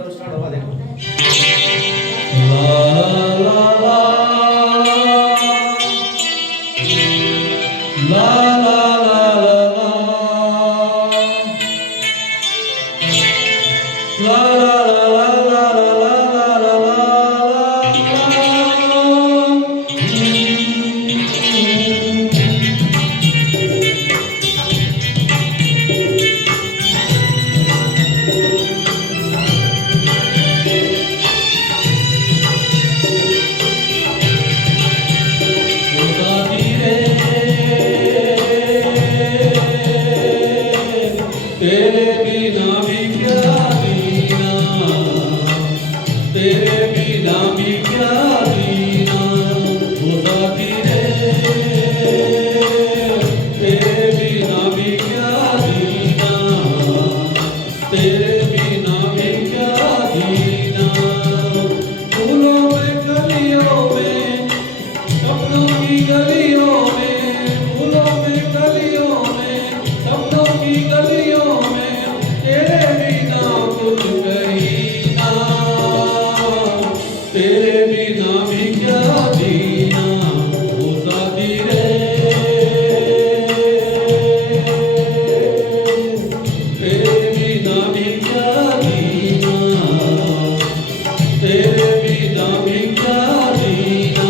करो स्टार्ट होगा देखो ला ला ला ला ला ला ला तेरे बिना भी क्या जीना, तेरे बिना भी क्या जीना, वो साथी रे, तेरे बिना भी क्या जीना, तेरे बिना भी क्या जीना, फूलों में कलियों में, सपनों की गलियों में, फूलों में कलियों में, सपनों की गलियों में, तेरे बिना कुछ कहीं ना, तेरे बिना भी क्या जीना, वो साथी रे, तेरे बिना भी क्या जीना, तेरे बिना भी क्या जीना।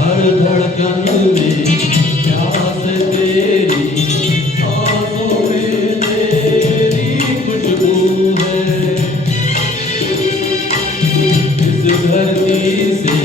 हर धड़कन में प्यास तेरी, सांसों में तेरी खुशबू है, इस धरती से